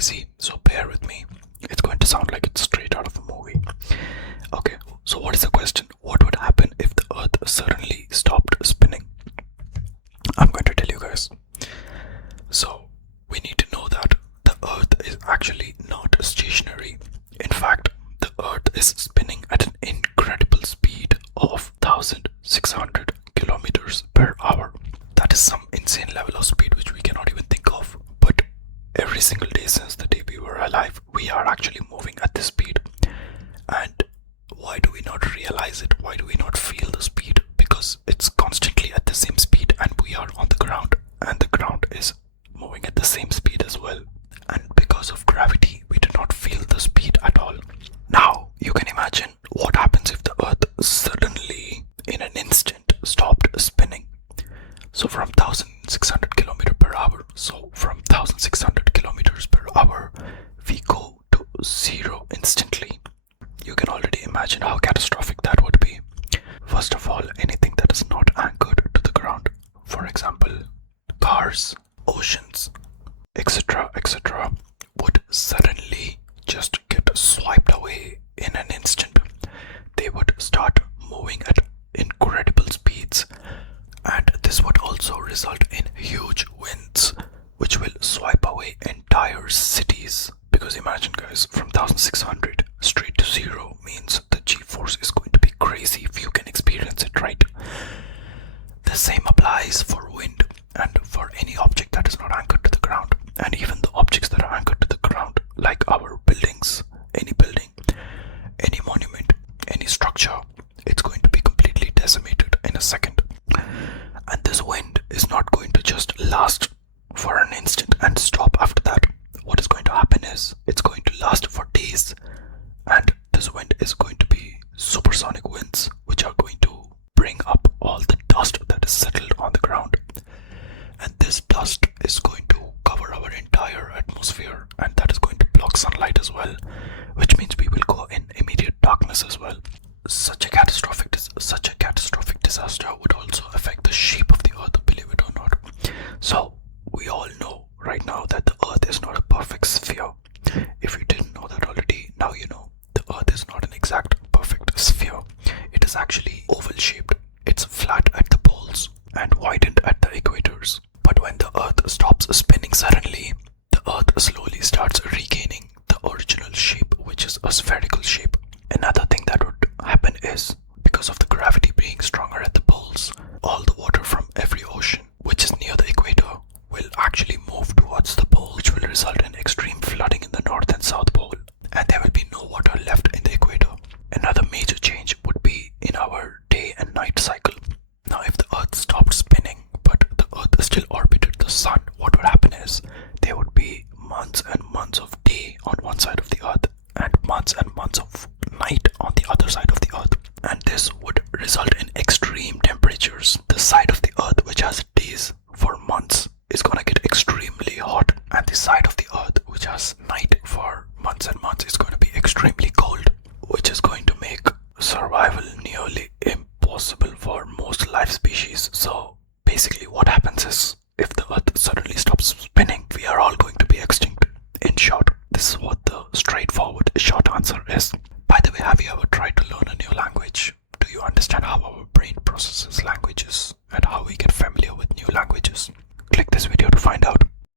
crazy, so bear with me. It's going to sound like it's straight out of a movie. Okay, so what is the question? What would happen if the earth suddenly stopped spinning? I'm going to tell you guys. So, we need to know that the earth is actually not stationary. In fact, the earth is spinning at an incredible speed of 1600 kilometers per hour. That is some insane level of speed which we cannot even think of. But every single day since the day we were alive, we are actually moving at this speed. And why do we not realize it? Why do we not feel the speed? Because it's constantly at the same speed and we are on the ground and the ground is moving at the same speed as well. And because of gravity, we do not feel the speed at all. Now, you can imagine what happens if the earth suddenly, in an instant, stopped spinning. So from 1600 kilometers per hour, we go to zero instantly. You can already imagine how catastrophic that would be. First of all, anything that is not anchored to the ground, for example, cars, oceans, etc., would suddenly just get swiped away in an instant. They would start moving at incredible speeds, and this would also result in huge winds which will swipe away entire cities. Because imagine guys, from 1600 straight to zero means the G-force is going to be crazy if you can experience it, right? The same applies for wind and for any object that is not anchored to the ground, and even the objects that are anchored to the ground, like our buildings. Any building, any monument, any structure, it's going to be completely decimated in a second. And this wind is not going to just last for an instant and stop after that. What is going to happen is it's going to last for days, and this wind is going to be supersonic winds which are going to bring up all the dust that is settled on the ground, and this dust is going to cover our entire atmosphere, and that is going to block sunlight as well, which means we will go in immediate darkness as well. Such a catastrophic disaster would also affect the shape of the earth, believe it or not. So we all know right now that the earth is not a perfect sphere. If you didn't know that already, now you know. The earth is not an exact perfect sphere. It is actually oval shaped. It's flat at the poles and widened at the equators. But when the earth stops spinning suddenly, the earth slowly starts regaining the original shape, which is a spherical shape. Another thing that would happen is, because of the gravity being stronger at the poles, all the water from every ocean which is near the equator will actually move towards the pole, which will result in extreme flooding in the north and south pole, and there will be no water left in the equator. Another major change would be in our day and night cycle. Now, if the earth stopped spinning but the earth still orbited the sun, what would happen is there would be months and months of day on one side of the earth and months of night on the other side of the earth, and this would result in extreme temperatures. The side of the earth which has days for months is gonna get extremely hot, and the side of the earth which has night for months and months is going to be extremely cold, which is going to make survival nearly impossible for most life species. So basically what happens is, if the earth suddenly stops spinning, we are all going to be extinct. In short, this is what the straightforward short answer is. By the way, have you ever tried to learn a new language? Do you understand how our brain processes languages and how we get familiar with new languages? Click this video to find out.